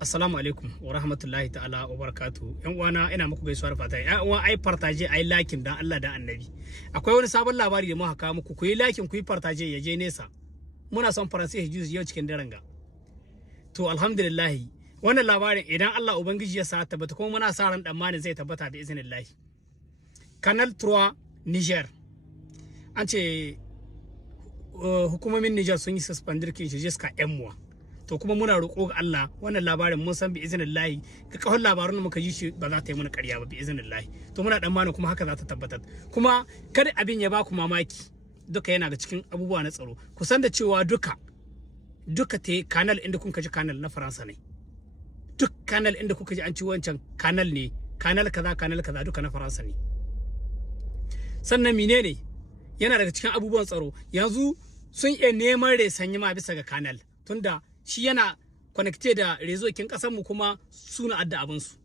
Assalamu alaikum wa rahmatullahi ta'ala wa barakatu. Yan uwana ina muku gaisuwar fata. Yan uwa ai fartaje ai lakin dan Allah da Annabi. Akwai wani sabon labari da muka kawo muku. Ku yi lakin ku yi fartaje ya je nesa. Muna son Faransa Hijus yau cikin daren ga. To alhamdulillah wannan labarin idan Allah ubangiji ya sa tabbata kuma muna sa ran damani zai tabbata da iznillah. Canal 3 Niger. An ce hukumomin Niger sun yi suspendir kin shi jiska yan muwa. To kuma muna roƙo ga Allah wannan labarin mun san bi iznillahi ga kawai labarun da muka ji shi ba za ta yi mana ƙarya ba bi iznillahi to muna dan mana kuma haka za ta tabbatar kuma kada abin ya ba ku mamaki duka yana ga cikin abubuwa na tsaro ku san da cewa duka te kanal inda kun ji kanal na Faransa ne duk kanal inda kuka ji an ci wancan kanal ne kanal kaza duka na Faransa ne sannan menene yana daga cikin abubuwan tsaro yanzu sun iya neman resanyi ma bisa ga kanal tunda shi yana connected da rezokin kasar mu kuma suna adda abin su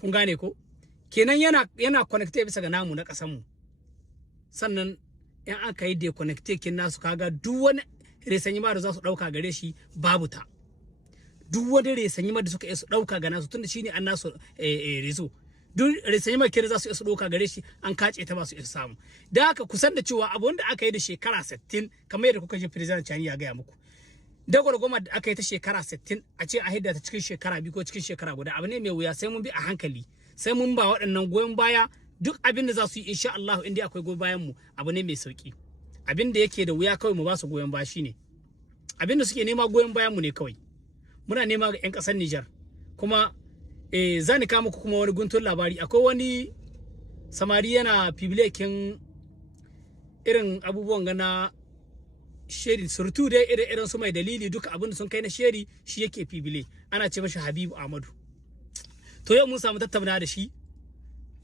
kun gane ko kenan yana connected bisa ga namu na kasar mu sannan in aka yi deconnected kin nasu kaga duk wani resanyi ma da za su dauka gare shi babu ta duk wani resanyi ma da suka su dauka ga nasu tunda shine an nasu rezo duk resanyi ma kin za su dauka gare shi an kace ta ba su isa samu da haka kusan da cewa abun da aka yi da shekara 60 kamar yadda kuka ji president Chani ya ga muku dagwalgwamar da aka yi ta shekara 60 a ce a hidda ta cikin shekara 2 ko cikin shekara guda abu ne mai wuya sai mun bi a hankali sai mun ba waɗannan goyon baya duk abin da za su yi insha Allah inda akwai goyon bayan mu abu ne mai sauki abin da yake da wuya kawai mu ba su goyon baya shine abin da suke nema goyon bayan mu ne kawai muna nema ga ƴan ƙasar Niger kuma zani ka muku kuma wani guntun labari akwai wani samari yana publikin irin abubuwan gana sheri surtu dai irin su mai dalili duka abin da sun kai na sheri shi yake fibile ana ce mashi Habibu Ahmadu to yau mun samu tattauna da shi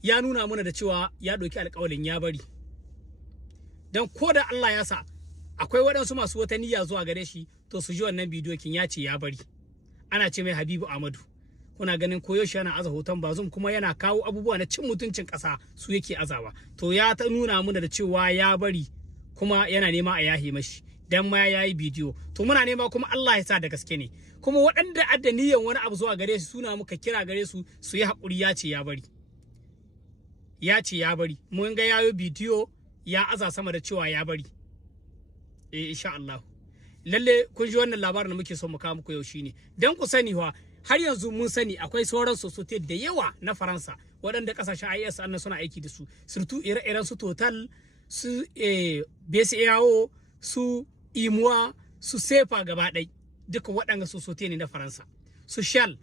ya nuna mana da cewa ya ɗauki alƙawalin ya bari dan ko da Allah ya sa akwai waɗansu masu wata niyya zuwa gare shi to su ji wannan bidiyo kin ya ce ya bari ana ce mai Habibu Ahmadu kuna ganin koyaushe yana aza hoton bazum kuma yana kawo abubuwa na cin mutuncin ƙasa su yake azawa to ya ta nuna mana da cewa ya bari kuma yana nema a yahi mashi dan ma yayi bidiyo to muna nema kuma Allah ya sa da gaske ne kuma waɗanda adda niyyar wani abu zuwa gare su suna muka kira gare su su yi hakuri ya ce ya bari mun ga yayo bidiyo ya aza sama da cewa ya bari insha Allah lalle kun ji wannan labarin da muke so mu kawo muku yau shine dan ku sani har yanzu mun sani akwai sauran society da yawa na Faransa waɗanda kasashen IS annan suna aiki da su surtu ire-iren su Total su BCAO su Imuwa su Sefa gaba ɗai duka waɗanga sosote ne na Faransa su Shell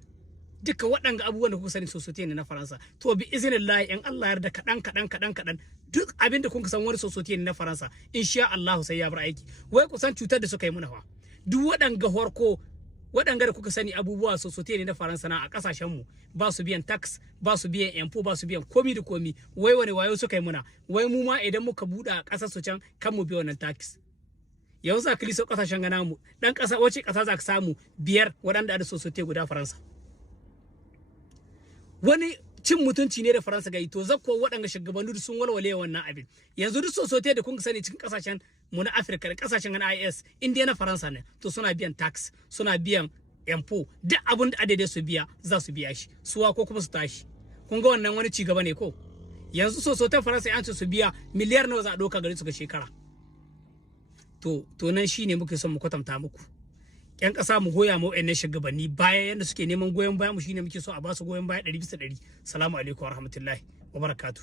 duka waɗanga abubuwan da kuka sani sosote ne na Faransa to bi iznillahi in Allah yarda kaɗan duk abinda kun san wani sosote ne na Faransa insha Allah sai ya bar aiki wai kusan cutar da suka yi muna fa duk waɗanga horko waɗanga da kuka sani abubuwa sosote ne na Faransa na a ƙasashen mu ba su biyan tax ba su biyan import ba su biyan komi da komi wai wani wayo suka yi muna wai mu ma idan muka buɗe ƙasar su can kan mu biya wannan tax yanzu za ka liso ƙasashen gana mu dan ƙasa wace ƙasa za ka samu 5 waɗanda da sosote guda Faransa wani cin mutunci ne da Faransa ga yi to zakko waɗanga shugabanni sun walwale wannan abin yanzu duk sosote da kun sani cikin ƙasashen mu na Afirka da ƙasashen IS inda na Faransa ne to suna biyan tax suna biyan import duk abin da adade su biya za su biya shi suwa ko kuma su tashi kun ga wannan wani ci gaba ne ko yanzu sosoten Faransa an ce su biya miliyar nawa za a ɗauka gare su ga shekara to nan shine muke son mu kwatanta muku ƴan ƙasa mu goya mu wayannan shugabanni baya yanda suke neman goyon baya mu shine muke so a ba su goyon baya 100%. Assalamu alaikum warahmatullahi wabarakatuh.